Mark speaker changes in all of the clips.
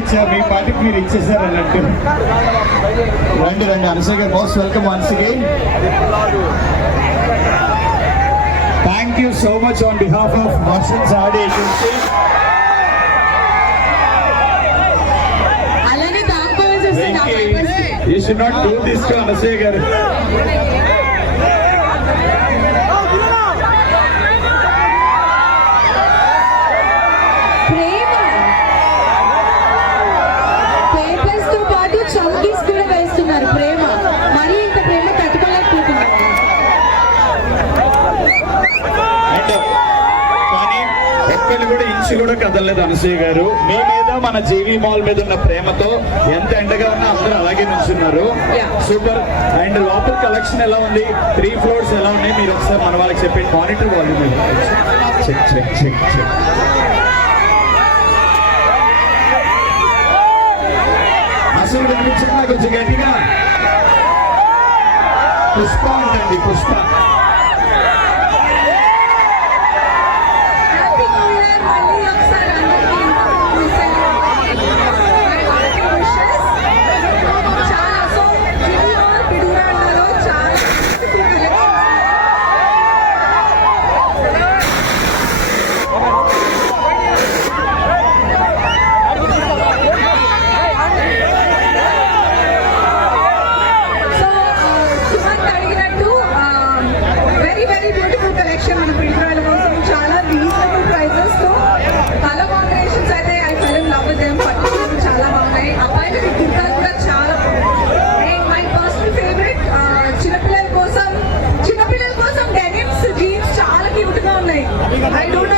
Speaker 1: ఇచ్చా మీ పాటికి మీరు ఇచ్చేసారు అన్నట్టు. రండి రండి Anasuya garu most welcome once again thank you so much on behalf of versions Audi agency
Speaker 2: అలానే దాక్కోవాల్సి వస్తుంది ఆ papers కి.
Speaker 1: యూ షుడ్ కదలలేదు అనసూయ గారు. మీ మీద మన జీవి మాల్ మీద ఉన్న ప్రేమతో ఎంత ఎండగా ఉన్నా అందరూ అలాగే
Speaker 2: Yeah.
Speaker 1: సూపర్ అండ్ లోపల కలెక్షన్ ఎలా ఉంది? త్రీ ఫ్లోర్స్ ఎలా ఉన్నాయి? మీరు ఒకసారి మన వాళ్ళకి చెప్పండి monitor volume check check check check అసలు వినిపించకుండా కొంచెం గట్టిగా. పుష్ప అంటండి పుష్ప
Speaker 2: హ్యాపీ న్యూ ఇయర్ మళ్ళీ ఒకసారి అందరికీ విషెస్ చాలా సో జివి మాల్ పిడుగురాళ్ళలో చాలా సో సుమంత్ అడిగినట్టు వెరీ వెరీ బ్యూటిఫుల్ కలెక్షన్ మన పిల్లల కోసం. చాలా రీజనబుల్ ప్రైజెస్తో కలర్ కాంబినేషన్స్ అయితే I fell in love with them పట్టు చాలా బాగున్నాయి. అబ్బాయిలకి కుర్తాలు కూడా చాలా బాగున్నాయి మై పర్సనల్ ఫేవరెట్ చిన్నపిల్లల కోసం చిన్నపిల్లల కోసం డెనిమ్స్ జీన్స్ చాలా క్యూట్గా ఉన్నాయి. ఐ డోంట్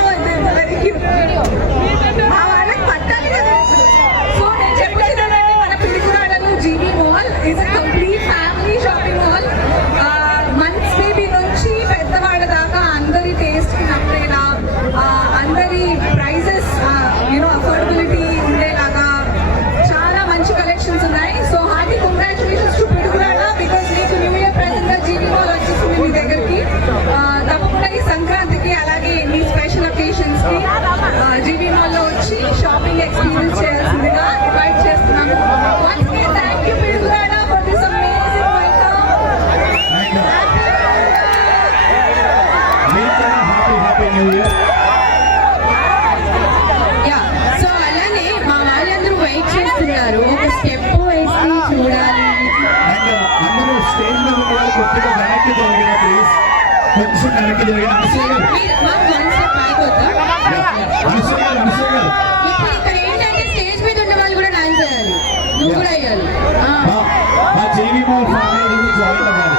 Speaker 2: మా
Speaker 1: జీవి ఫ్యామిలీ జాయిన్ అవ్వాలి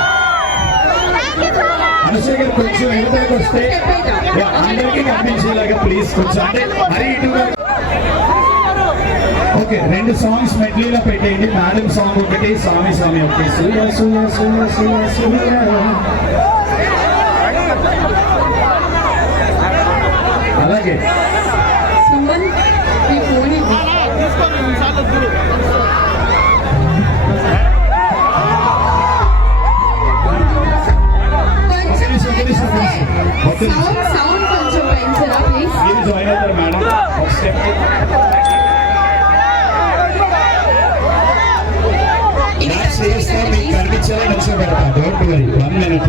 Speaker 1: గారు కొంచెం వస్తే అందరికీ కనిపించేలాగా ప్లీజ్ కొంచెం అంటే ఇటుగా ఓకే రెండు సాంగ్స్ మెడ్లీలో పెట్టేయండి. మేడం సాంగ్ ఒకటి స్వామి స్వామి ఒకటి. సూయ సూయ సూయ సూయ అలాగే
Speaker 2: సుమన్ మీ ఫోన్ ఇవ్వు. కొంచెం సౌండ్ సౌండ్ కొంచెం పెంచరా ప్లీజ్
Speaker 1: మీరు జాయిన్ అవుతారు మేడం ఒక స్టెప్ డాన్స్ చేస్తే మీకు కనిపించేలా నిల్చోబెడతా don't worry one minute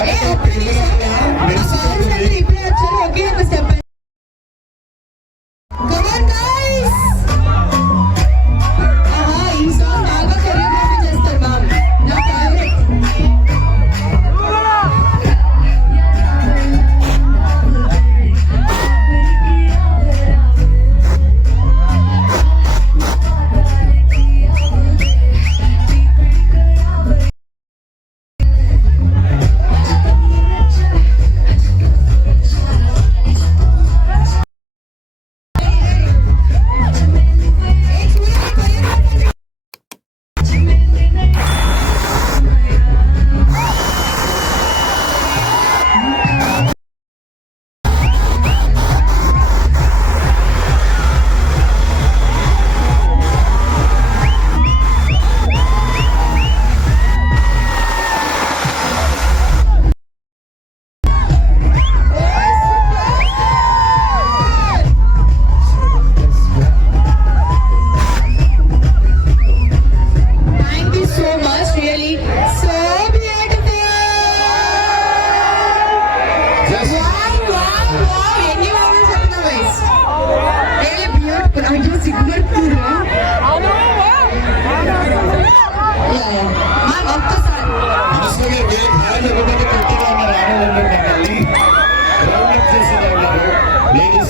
Speaker 3: Ahora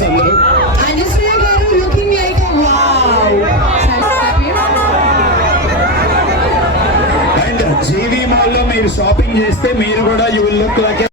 Speaker 3: members అందరూ అండ్ జీవీ మాల్లో మీరు షాపింగ్ చేస్తే మీరు కూడా యూ లుక్ లైక్